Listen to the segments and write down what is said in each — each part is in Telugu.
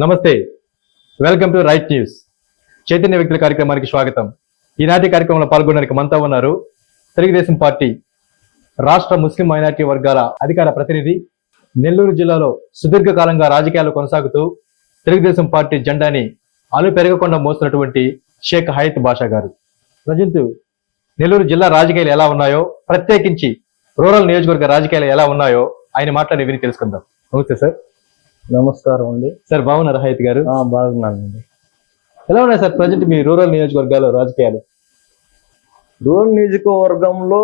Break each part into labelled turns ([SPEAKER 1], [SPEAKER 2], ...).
[SPEAKER 1] నమస్తే. వెల్కమ్ టు రైట్ న్యూస్ చైతన్య వ్యక్తుల కార్యక్రమానికి స్వాగతం. ఈనాటి కార్యక్రమంలో పాల్గొనడానికి మనతో ఉన్నారు తెలుగుదేశం పార్టీ రాష్ట్ర ముస్లిం మైనారిటీ వర్గాల అధికార ప్రతినిధి నెల్లూరు జిల్లాలో సుదీర్ఘకాలంగా రాజకీయాలు కొనసాగుతూ తెలుగుదేశం పార్టీ జెండాని అలు పెరగకుండా మోస్తున్నటువంటి షేక్ హయత్ బాషా గారు. రజంతు నెల్లూరు జిల్లా రాజకీయాలు ఎలా ఉన్నాయో ప్రత్యేకించి రూరల్ నియోజకవర్గ రాజకీయాలు ఎలా ఉన్నాయో ఆయన మాట్లాడి విని తెలుసుకుందాం. నమస్తే సార్
[SPEAKER 2] నమస్కారం అండి.
[SPEAKER 1] సార్ బాగున్నారు హయత్ గారు?
[SPEAKER 2] బాగున్నానండి.
[SPEAKER 1] ఎలా ఉన్నాయి సార్ ప్రజెంట్ మీ రూరల్ నియోజకవర్గాలు రాజకీయాలు?
[SPEAKER 2] రూరల్ నియోజకవర్గంలో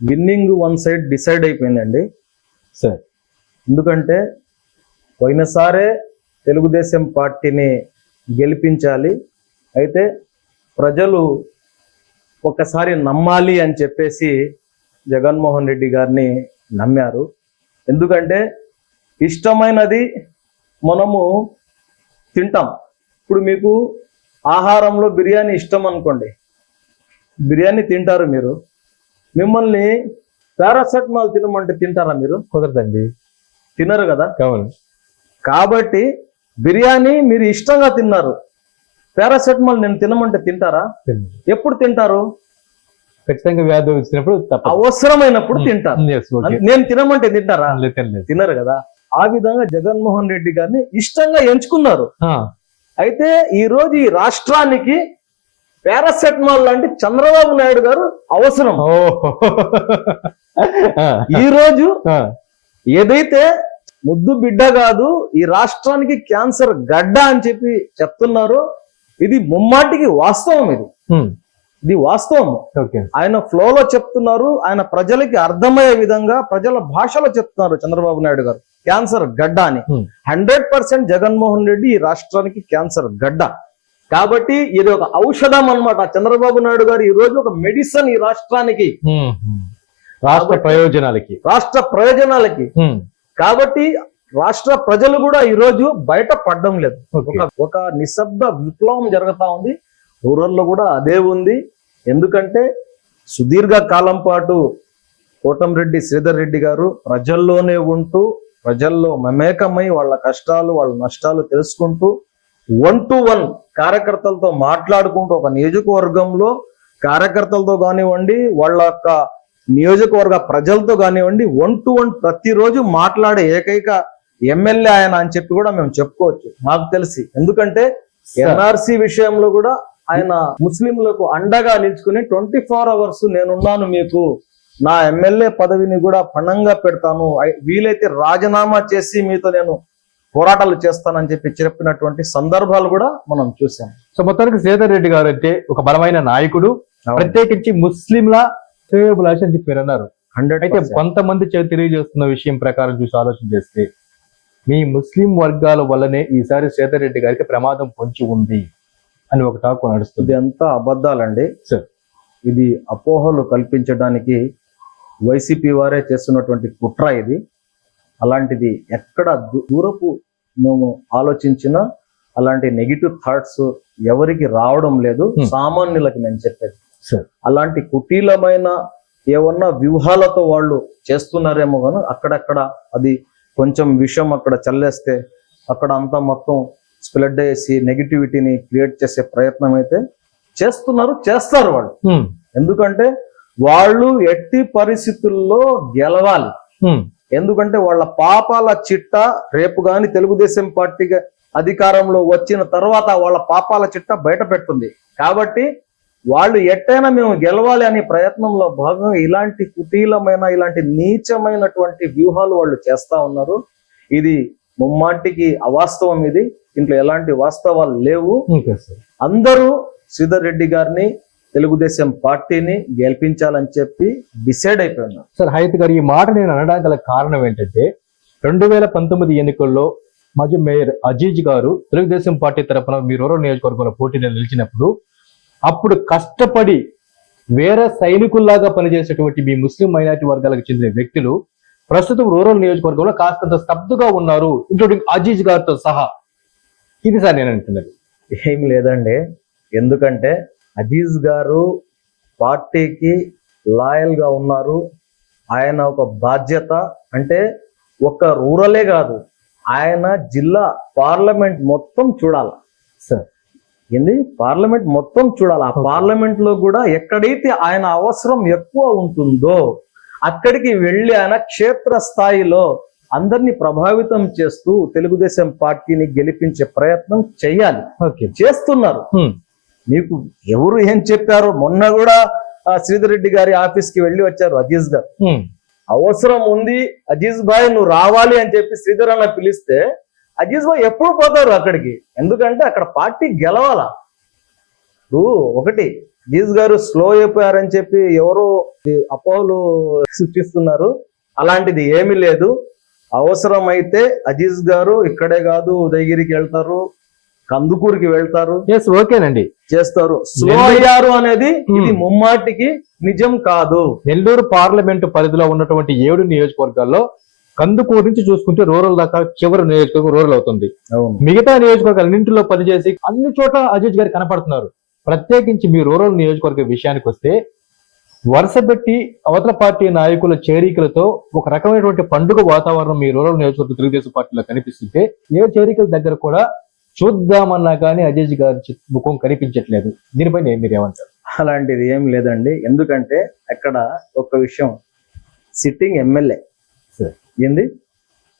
[SPEAKER 2] విన్నింగ్ వన్ సైడ్ డిసైడ్ అయిపోయిందండి.
[SPEAKER 1] సార్.
[SPEAKER 2] ఎందుకంటే పోయినసారే తెలుగుదేశం పార్టీని గెలిపించాలి అయితే ప్రజలు ఒకసారి నమ్మాలి అని చెప్పేసి జగన్మోహన్ రెడ్డి గారిని నమ్మారు. ఎందుకంటే ఇష్టమైనది మనము తింటాం. ఇప్పుడు మీకు ఆహారంలో బిర్యానీ ఇష్టం అనుకోండి. బిర్యానీ తింటారు మీరు. మిమ్మల్ని పారాసెటమాల్ తినమంటే తింటారా మీరు?
[SPEAKER 1] కుదరదండి.
[SPEAKER 2] తినరు కదా?
[SPEAKER 1] అవును.
[SPEAKER 2] కాబట్టి బిర్యానీ మీరు ఇష్టంగా తిన్నారు. పారాసెటమాల్ నేను తినమంటే తింటారా? ఎప్పుడు తింటారు?
[SPEAKER 1] ఖచ్చితంగా వ్యాధి వచ్చినప్పుడు
[SPEAKER 2] అవసరమైనప్పుడు తింటారు. నేను తినమంటే తింటారా? తినరు కదా? ఆ విధంగా జగన్మోహన్ రెడ్డి గారిని ఇష్టంగా ఎంచుకున్నారు. అయితే ఈ రోజు ఈ రాష్ట్రానికి పారాసెటమాల్ లాంటి చంద్రబాబు నాయుడు గారు అవసరం. ఈ రోజు ఏదైతే ముద్దు బిడ్డ కాదు ఈ రాష్ట్రానికి క్యాన్సర్ గడ్డ అని చెప్పి చెప్తున్నారో ఇది ముమ్మాటికి వాస్తవం ఇది. ఇది వాస్తవం ఆయన ఫ్లోలో చెప్తున్నారు ఆయన ప్రజలకి అర్థమయ్యే విధంగా ప్రజల భాషలో చెప్తున్నారు చంద్రబాబు నాయుడు గారు. క్యాన్సర్ గడ్డ అని.
[SPEAKER 1] Hmm.
[SPEAKER 2] Hundred percent Jaganmohan Reddy ఈ రాష్ట్రానికి క్యాన్సర్ గడ్డ. కాబట్టి ఇది ఒక ఔషధం అన్నమాట. చంద్రబాబు నాయుడు గారు ఈ రోజు ఒక మెడిసిన్ ఈ రాష్ట్రానికి.
[SPEAKER 1] రాష్ట్ర ప్రయోజనాలకి.
[SPEAKER 2] రాష్ట్ర ప్రయోజనాలకి. కాబట్టి రాష్ట్ర ప్రజలు కూడా ఈ రోజు బయట పడడం లేదు. ఒక నిశ్శబ్ద విప్లవం జరుగుతా ఉంది. రూరల్లో కూడా అదే ఉంది. ఎందుకంటే సుదీర్ఘ కాలం పాటు కోటంరెడ్డి శ్రీధర్ రెడ్డి గారు ప్రజల్లోనే ఉంటూ ప్రజల్లో మమేకమై వాళ్ళ కష్టాలు వాళ్ళ నష్టాలు తెలుసుకుంటూ వన్ టు వన్ కార్యకర్తలతో మాట్లాడుకుంటూ ఒక నియోజకవర్గంలో కార్యకర్తలతో కానివ్వండి వాళ్ళ యొక్క నియోజకవర్గ ప్రజలతో కానివ్వండి వన్ టు వన్ ప్రతిరోజు మాట్లాడే ఏకైక ఎమ్మెల్యే ఆయన అని చెప్పి కూడా మేము చెప్పుకోవచ్చు. మాకు తెలిసి. ఎందుకంటే ఎన్ఆర్సి విషయంలో కూడా ఆయన ముస్లింలకు అండగా నిల్చుకుని ట్వంటీ ఫోర్ అవర్స్ నేనున్నాను మీకు. నా ఎమ్మెల్యే పదవిని కూడా పణంగా పెడతాను. వీలైతే రాజీనామా చేసి మీతో నేను పోరాటాలు చేస్తానని చెప్పి చెప్పినటువంటి సందర్భాలు కూడా మనం చూసాం
[SPEAKER 1] సో మొత్తానికి శ్రీధర్ రెడ్డి గారు అంటే ఒక బలమైన నాయకుడు. ప్రత్యేకించి ముస్లింల శ్రేయోభిలాషి అని చెప్పి అన్నారు
[SPEAKER 2] హండ్రెడ్
[SPEAKER 1] అయితే కొంతమంది తెలియజేస్తున్న విషయం ప్రకారం చూసి ఆలోచన చేస్తే మీ ముస్లిం వర్గాల వల్లనే ఈసారి శ్రీధర్ రెడ్డి గారికి ప్రమాదం పొంచి ఉంది. అని ఒక టాక్ నడుస్తుంది
[SPEAKER 2] అంతా అబద్ధాలండి
[SPEAKER 1] సార్.
[SPEAKER 2] ఇది అపోహలు కల్పించడానికి వైసీపీ వారే చేస్తున్నటువంటి కుట్ర ఇది అలాంటిది ఎక్కడ దూరపు మేము ఆలోచించినా అలాంటి నెగిటివ్ థాట్స్ ఎవరికి రావడం లేదు
[SPEAKER 1] Hmm.
[SPEAKER 2] సామాన్యులకి నేను చెప్పేది
[SPEAKER 1] సార్.
[SPEAKER 2] అలాంటి కుటీలమైన ఏమన్నా వ్యూహాలతో వాళ్ళు చేస్తున్నారేమో కానీ అక్కడక్కడ అది కొంచెం విషయం అక్కడ చల్లేస్తే అక్కడ అంతా మొత్తం స్ప్రెడ్ చేసి నెగిటివిటీని క్రియేట్ చేసే ప్రయత్నం అయితే చేస్తున్నారు చేస్తారు వాళ్ళు. ఎందుకంటే వాళ్ళు ఎట్టి పరిస్థితుల్లో గెలవాలి. ఎందుకంటే వాళ్ళ పాపాల చిట్ట రేపు గాని తెలుగుదేశం పార్టీగా అధికారంలో వచ్చిన తర్వాత వాళ్ళ పాపాల చిట్ట బయట పెడుతుంది కాబట్టి వాళ్ళు ఎట్టైనా మేము గెలవాలి అనే ప్రయత్నంలో భాగంగా ఇలాంటి కుటీలమైన ఇలాంటి నీచమైనటువంటి వ్యూహాలు వాళ్ళు చేస్తా ఉన్నారు ఇది ముమ్మాటికి అవాస్తవం ఇది. ఇంట్లో ఎలాంటి వాస్తవాలు లేవు. అందరూ శ్రీధర్ రెడ్డి గారిని తెలుగుదేశం పార్టీని గెలిపించాలని చెప్పి డిసైడ్ అయిపోయినారు
[SPEAKER 1] సార్ హైత్ గారు ఈ మాట నేను అనడానికి గల కారణం ఏంటంటే రెండు వేల పంతొమ్మిది ఎన్నికల్లో మాజీ మేయర్ అజీజ్ గారు తెలుగుదేశం పార్టీ తరఫున మీ రూరల్ నియోజకవర్గంలో పోటీలో నిలిచినప్పుడు అప్పుడు కష్టపడి వేరే సైనికుల్లాగా పనిచేసేటువంటి మీ ముస్లిం మైనారిటీ వర్గాలకు చెందిన వ్యక్తులు ప్రస్తుతం రూరల్ నియోజకవర్గంలో కాస్తంత స్తబ్దుగా ఉన్నారు ఇంక్లూడింగ్ అజీజ్ గారితో సహా. ఇది సార్ నేను అంటున్నది.
[SPEAKER 2] ఏం లేదండి. ఎందుకంటే అజీజ్ గారు పార్టీకి లాయల్గా ఉన్నారు. ఆయన ఒక బాధ్యత అంటే ఒక రూరలే కాదు ఆయన జిల్లా పార్లమెంట్ మొత్తం చూడాల.
[SPEAKER 1] సార్.
[SPEAKER 2] ఏంది? పార్లమెంట్ మొత్తం చూడాలి. ఆ. పార్లమెంట్లో కూడా ఎక్కడైతే ఆయన అవసరం ఎక్కువ ఉంటుందో అక్కడికి వెళ్ళి ఆయన క్షేత్ర స్థాయిలో అందరినీ ప్రభావితం చేస్తూ తెలుగుదేశం పార్టీని గెలిపించే ప్రయత్నం చేయాలి.
[SPEAKER 1] ఓకే.
[SPEAKER 2] చేస్తున్నారు. మీకు ఎవరు ఏం చెప్పారో మొన్న కూడా శ్రీధర్ రెడ్డి గారి ఆఫీస్కి వెళ్ళి వచ్చారు అజీజ్ గారు. అవసరం ఉంది అజీజ్ భాయ్ నువ్వు రావాలి అని చెప్పి శ్రీధర్ అన్న పిలిస్తే అజీజ్ భాయ్ ఎప్పుడు పోతారు అక్కడికి? ఎందుకంటే అక్కడ పార్టీ గెలవాలా? ఒకటి అజీజ్ గారు స్లో అయిపోయారని చెప్పి ఎవరో ఈ అపోహలు సృష్టిస్తున్నారు. అలాంటిది ఏమీ లేదు. అవసరమైతే అజీజ్ గారు ఇక్కడే కాదు ఉదయగిరికి వెళ్తారు కందుకూరుకి వెళ్తారు.
[SPEAKER 1] ఓకేనండి.
[SPEAKER 2] చేస్తారు. స్లో అయ్యారు అనేది ఇది. ముమ్మాటికి నిజం కాదు.
[SPEAKER 1] నెల్లూరు పార్లమెంటు పరిధిలో ఉన్నటువంటి ఏడు నియోజకవర్గాల్లో కందుకూరు నుంచి చూసుకుంటే రూరల్ దాకా చివరి నియోజకవర్గం రూరల్ అవుతుంది. మిగతా నియోజకవర్గాలన్నింటిలో పనిచేసి అన్ని చోట్ల అజిత్ గారు కనపడుతున్నారు. ప్రత్యేకించి మీ రూరల్ నియోజకవర్గ విషయానికి వస్తే వరుస పెట్టి అవతల పార్టీ నాయకుల చేరికలతో ఒక రకమైనటువంటి పండుగ వాతావరణం మీ రూరల్ నియోజకవర్గ తెలుగుదేశం పార్టీలో కనిపిస్తుంటే ఏ చేరికల దగ్గర కూడా చూద్దామన్నా కానీ అజయ్ గారి ముఖం కనిపించట్లేదు దీనిపై మీరు ఏమంటారు
[SPEAKER 2] అలాంటిది ఏం లేదండి ఎందుకంటే అక్కడ ఒక విషయం సిట్టింగ్ ఎమ్మెల్యే
[SPEAKER 1] సరే.
[SPEAKER 2] ఏంది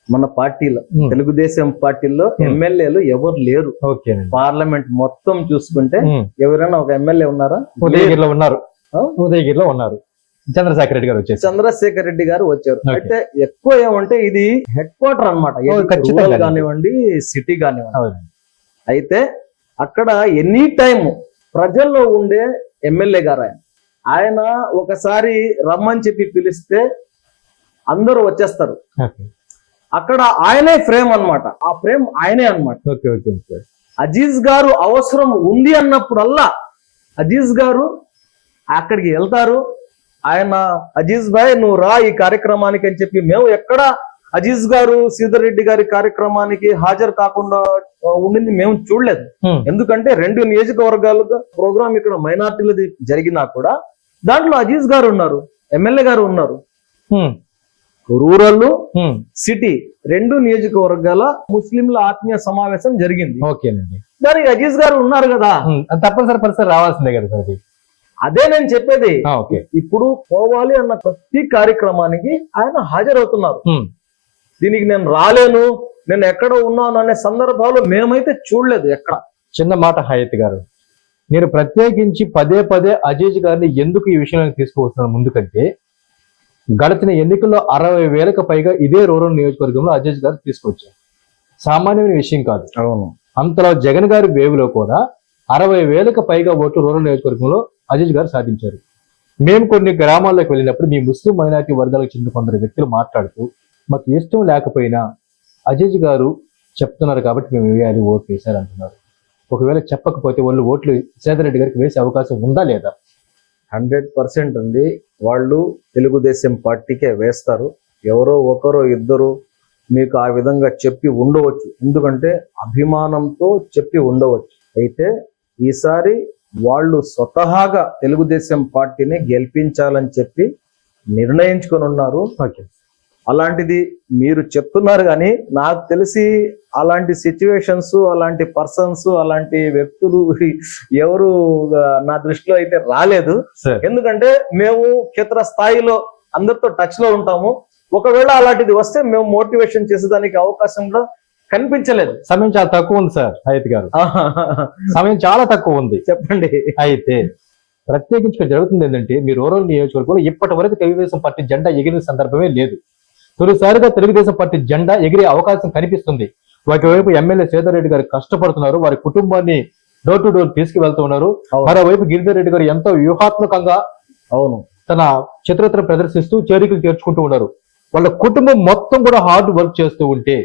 [SPEAKER 2] మన పార్టీలో. తెలుగుదేశం పార్టీలో. ఎమ్మెల్యేలు ఎవరు లేరు పార్లమెంట్ మొత్తం చూసుకుంటే. ఎవరైనా ఒక ఎమ్మెల్యే ఉన్నారా
[SPEAKER 1] ఉన్నారు? ఉదయగిరిలో ఉన్నారు. చంద్రశేఖర్ రెడ్డి గారు వచ్చేసి
[SPEAKER 2] చంద్రశేఖర్ రెడ్డి గారు వచ్చారు. అయితే ఎక్కువ ఏమంటే ఇది హెడ్ క్వార్టర్ అనమాట. కానివ్వండి సిటీ కానివ్వండి. అయితే అక్కడ ఎనీ టైం ప్రజల్లో ఉండే ఎమ్మెల్యే గారు ఆయన. ఆయన ఒకసారి రమ్మని చెప్పి పిలిస్తే అందరూ వచ్చేస్తారు. అక్కడ ఆయనే ఫ్రేమ్ అన్నమాట. ఆ ఫ్రేమ్ ఆయనే అన్నమాట.
[SPEAKER 1] ఓకే ఓకే సార్
[SPEAKER 2] అజీజ్ గారు అవసరం ఉంది అన్నప్పుడల్లా అజీజ్ గారు అక్కడికి వెళ్తారు. ఆయన అజీజ్ భాయ్ నువ్వు రా ఈ కార్యక్రమానికి అని చెప్పి మేము ఎక్కడ అజీజ్ గారు శ్రీధర్ రెడ్డి గారి కార్యక్రమానికి హాజరు కాకుండా ఉండింది మేము చూడలేదు. ఎందుకంటే రెండు నియోజకవర్గాలుగా ప్రోగ్రామ్ ఇక్కడ మైనార్టీలది జరిగినా కూడా దాంట్లో అజీజ్ గారు ఉన్నారు ఎమ్మెల్యే గారు ఉన్నారు. రూరల్. సిటీ రెండు నియోజకవర్గాల ముస్లింల ఆత్మీయ సమావేశం జరిగింది.
[SPEAKER 1] ఓకేనండి.
[SPEAKER 2] దానికి అజీజ్ గారు ఉన్నారు కదా.
[SPEAKER 1] తప్పనిసరి పరిస్థితి రావాల్సిందే కదా సార్ అది
[SPEAKER 2] నేను చెప్పేది. ఇప్పుడు పోవాలి అన్న ప్రతి కార్యక్రమానికి ఆయన హాజరవుతున్నారు. దీనికి నేను రాలేను నేను ఎక్కడ ఉన్నాను అనే సందర్భాలు మేమైతే చూడలేదు ఎక్కడ.
[SPEAKER 1] చిన్న మాట హయత్ గారు నేను ప్రత్యేకించి పదే పదే అజీజ్ గారిని ఎందుకు ఈ విషయంలో తీసుకువస్తున్నాను ముందుకంటే గడిచిన ఎన్నికల్లో అరవై వేలకు పైగా ఇదే రూరల్ నియోజకవర్గంలో అజీజ్ గారు తీసుకొచ్చారు. సామాన్యమైన విషయం కాదు.
[SPEAKER 2] అవును.
[SPEAKER 1] అంతలో జగన్ గారి వేవ్లో కూడా అరవై వేలకు పైగా ఓట్లు రూరల్ నియోజకవర్గంలో అజీజ్ గారు సాధించారు. మేము కొన్ని గ్రామాల్లోకి వెళ్ళినప్పుడు మీ ముస్లిం మైనారిటీ వర్గాలకు చెందిన కొందరు వ్యక్తులు మాట్లాడుతూ మాకు ఇష్టం లేకపోయినా అజీజ్ గారు చెప్తున్నారు కాబట్టి మేము వేయాలి ఓట్లు వేశారు అంటున్నారు. ఒకవేళ చెప్పకపోతే వాళ్ళు ఓట్లు సేదరెడ్డి గారికి వేసే అవకాశం ఉందా లేదా?
[SPEAKER 2] హండ్రెడ్ పర్సెంట్ ఉంది వాళ్ళు తెలుగుదేశం పార్టీకే వేస్తారు. ఎవరో ఒకరో ఇద్దరు మీకు ఆ విధంగా చెప్పి ఉండవచ్చు. ఎందుకంటే అభిమానంతో చెప్పి ఉండవచ్చు. అయితే ఈసారి వాళ్ళు స్వతహాగా తెలుగుదేశం పార్టీని గెలిపించాలని చెప్పి నిర్ణయించుకొని ఉన్నారు. అలాంటిది మీరు చెప్తున్నారు కానీ నాకు తెలిసి అలాంటి సిచ్యువేషన్స్ అలాంటి పర్సన్స్ అలాంటి వ్యక్తులు ఎవరు నా దృష్టిలో అయితే రాలేదు. ఎందుకంటే మేము క్షేత్ర స్థాయిలో అందరితో టచ్లో ఉంటాము. ఒకవేళ అలాంటిది వస్తే మేము మోటివేషన్ చేసేదానికి అవకాశం కూడా కనిపించలేదు.
[SPEAKER 1] సమయం చాలా తక్కువ ఉంది సార్ హయత్ గారు. సమయం చాలా తక్కువ ఉంది.
[SPEAKER 2] చెప్పండి.
[SPEAKER 1] అయితే ప్రత్యేకించి ఇక్కడ జరుగుతుంది ఏంటంటే మీ రూరల్ నియోజకవర్గంలో ఇప్పటి వరకు తెలుగుదేశం పార్టీ జెండా ఎగిరిన సందర్భమే లేదు. తొలిసారిగా తెలుగుదేశం పార్టీ జెండా ఎగిరే అవకాశం కనిపిస్తుంది. ఒకవైపు ఎమ్మెల్యే సేదర్ రెడ్డి గారు కష్టపడుతున్నారు వారి కుటుంబాన్ని డోర్ టు డోర్ తీసుకువెళ్తూ ఉన్నారు.
[SPEAKER 2] అవును.
[SPEAKER 1] మరోవైపు గిరిధర్ రెడ్డి గారు ఎంతో వ్యూహాత్మకంగా
[SPEAKER 2] అవును.
[SPEAKER 1] తన చిత్రతను ప్రదర్శిస్తూ చేరికలు చేర్చుకుంటూ ఉన్నారు. వాళ్ళ కుటుంబం మొత్తం కూడా హార్డ్ వర్క్ చేస్తూ ఉంటే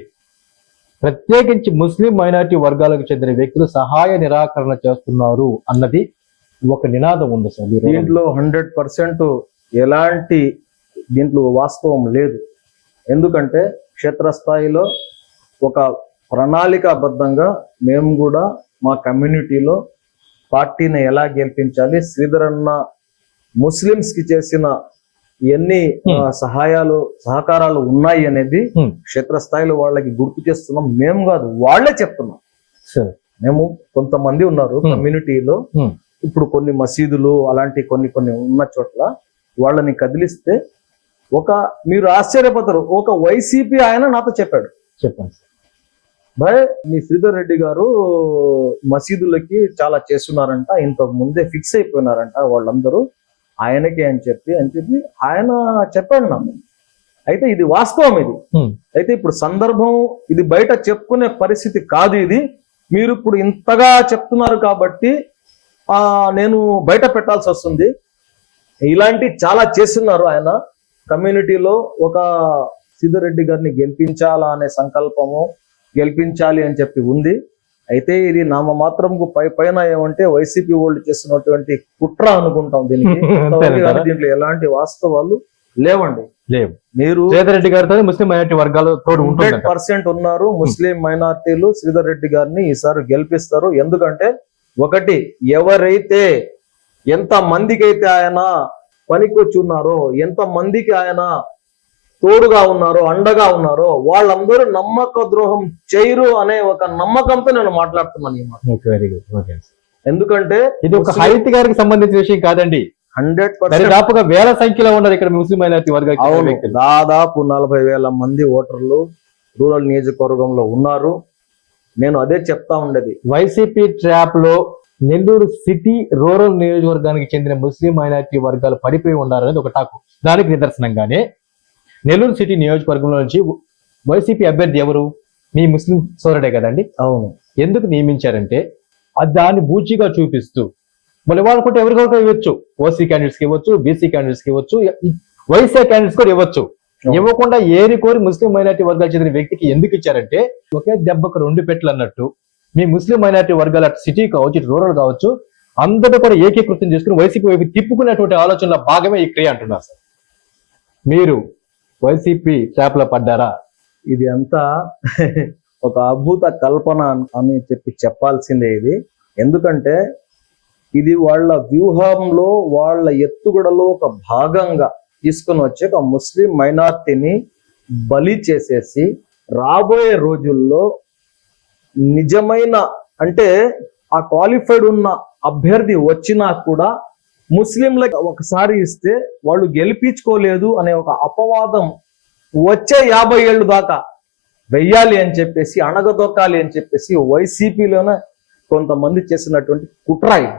[SPEAKER 1] ప్రత్యేకించి ముస్లిం మైనారిటీ వర్గాలకు చెందిన వ్యక్తులు సహాయ నిరాకరణ చేస్తున్నారు అన్నది ఒక నినాదం ఉంది సార్
[SPEAKER 2] దీంట్లో హండ్రెడ్ పర్సెంట్ ఎలాంటి దీంట్లో వాస్తవం లేదు. ఎందుకంటే క్షేత్రస్థాయిలో ఒక ప్రణాళికాబద్ధంగా మేము కూడా మా కమ్యూనిటీలో పార్టీని ఎలా గెలిపించాలి శ్రీధరన్న ముస్లిమ్స్కి చేసిన ఎన్ని. ఆ, సహాయాలు సహకారాలు ఉన్నాయి అనేది. క్షేత్రస్థాయిలో వాళ్ళకి గుర్తు చేస్తున్నాం. మేము కాదు వాళ్ళే చెప్తున్నాం.
[SPEAKER 1] సరే.
[SPEAKER 2] మేము కొంతమంది ఉన్నారు. కమ్యూనిటీలో. ఇప్పుడు కొన్ని మసీదులు అలాంటి కొన్ని కొన్ని ఉన్న చోట్ల వాళ్ళని కదిలిస్తే ఒక మీరు ఆశ్చర్యపోతారు. ఒక వైసీపీ ఆయన నాతో చెప్పాడు.
[SPEAKER 1] చెప్పండి.
[SPEAKER 2] భయ్ మీ శ్రీధర్ రెడ్డి గారు మసీదులకి చాలా చేస్తున్నారంట. ఇంతకు ముందే ఫిక్స్ అయిపోయినారంట వాళ్ళందరూ. ఆయనకే అని చెప్పి అని చెప్పి ఆయన చెప్పాడు నాకు అయితే ఇది వాస్తవం ఇది. అయితే ఇప్పుడు సందర్భం ఇది బయట చెప్పుకునే పరిస్థితి కాదు ఇది. మీరు ఇప్పుడు ఇంతగా చెప్తున్నారు కాబట్టి ఆ నేను బయట పెట్టాల్సి వస్తుంది. ఇలాంటి చాలా చేస్తున్నారు ఆయన. కమ్యూనిటీలో ఒక సిద్ధారెడ్డి గారిని గెలిపించాలా అనే సంకల్పము గెలిపించాలి అని చెప్పి ఉంది. అయితే ఇది నామ మాత్రం పై పైన ఏమంటే వైసీపీ వాళ్ళు చేస్తున్నటువంటి కుట్ర అనుకుంటాం దీనికి. దీంట్లో ఎలాంటి వాస్తవాలు లేవండి.
[SPEAKER 1] లేవు.
[SPEAKER 2] మీరు
[SPEAKER 1] రెడ్డి గారితో ముస్లిం మైనారిటీ వర్గాలు తోడు
[SPEAKER 2] హండ్రెడ్ పర్సెంట్ ఉన్నారు ముస్లిం మైనార్టీలు. శ్రీధర్ రెడ్డి గారిని ఈసారి గెలిపిస్తారు. ఎందుకంటే ఒకటి ఎవరైతే ఎంత మందికి అయితే ఆయన పనికొచ్చి ఉన్నారో ఎంత మందికి ఆయన తోడుగా ఉన్నారో అండగా ఉన్నారో వాళ్ళందరూ నమ్మక ద్రోహం చేయరు అనే ఒక నమ్మకంతో నేను మాట్లాడుతున్నాను ఈ మాట.
[SPEAKER 1] ఓకే వెరీ గుడ్ ఓకే
[SPEAKER 2] ఎందుకంటే
[SPEAKER 1] ఇది ఒక హరిత్ గారికి సంబంధించిన విషయం కాదండి.
[SPEAKER 2] హండ్రెడ్ పర్సెంట్
[SPEAKER 1] దరిదాపుగా వేల సంఖ్యలో ఉన్నారు ఇక్కడ ముస్లిం మైనారిటీ వర్గానికి వ్యక్తులు.
[SPEAKER 2] దాదాపు నలభై వేల మంది ఓటర్లు రూరల్ నియోజకవర్గంలో ఉన్నారు. నేను అదే చెప్తా ఉండేది.
[SPEAKER 1] వైసీపీ ట్రాప్లో నెల్లూరు సిటీ రూరల్ నియోజకవర్గానికి చెందిన ముస్లిం మైనారిటీ వర్గాలు పడిపోయి ఉన్నారనేది ఒక టాకు. దానికి నిదర్శనంగానే నెల్లూరు సిటీ నియోజకవర్గంలో నుంచి వైసీపీ అభ్యర్థి ఎవరు? మీ ముస్లిం సోదరుడే కదండి?
[SPEAKER 2] అవును.
[SPEAKER 1] ఎందుకు నియమించారంటే అది దాన్ని బూచిగా చూపిస్తూ మళ్ళీ వాళ్ళకుంటే ఎవరికొకరు ఇవ్వచ్చు? ఓసీ క్యాండిడేట్స్కి ఇవ్వచ్చు బీసీ క్యాండిడేట్స్కి ఇవ్వచ్చు వైసీ క్యాండిడేట్స్ కూడా ఇవ్వచ్చు. ఇవ్వకుండా ఏరి కోరి ముస్లిం మైనారిటీ వర్గాలు చెందిన వ్యక్తికి ఎందుకు ఇచ్చారంటే ఒకే దెబ్బకు రెండు పెట్లు అన్నట్టు మీ ముస్లిం మైనారిటీ వర్గాలు అటు సిటీ కావచ్చు ఇటు రూరల్ కావచ్చు అందరూ కూడా ఏకీకృతం చేసుకుని వైసీపీ వైపు తిప్పుకునేటువంటి ఆలోచనలో భాగమే ఈ క్రియ అంటున్నారు సార్. మీరు వైసీపీ ట్యాప్లో పడ్డారా?
[SPEAKER 2] ఇది అంతా ఒక అద్భుత కల్పన అని చెప్పి చెప్పాల్సిందే ఇది. ఎందుకంటే ఇది వాళ్ళ వ్యూహంలో వాళ్ళ ఎత్తుగడలో ఒక భాగంగా తీసుకుని వచ్చి ఒక ముస్లిం మైనార్టీని బలి చేసేసి రాబోయే రోజుల్లో నిజమైన అంటే ఆ క్వాలిఫైడ్ ఉన్న అభ్యర్థి వచ్చినా కూడా ముస్లింలకు ఒకసారి ఇస్తే వాళ్ళు గెలిపించుకోలేదు అనే ఒక అపవాదం వచ్చే యాభై ఏళ్ళు దాకా వెయ్యాలి అని చెప్పేసి అణగదొక్కాలి అని చెప్పేసి వైసీపీలోనే కొంతమంది చేసినటువంటి
[SPEAKER 1] కుట్రాయి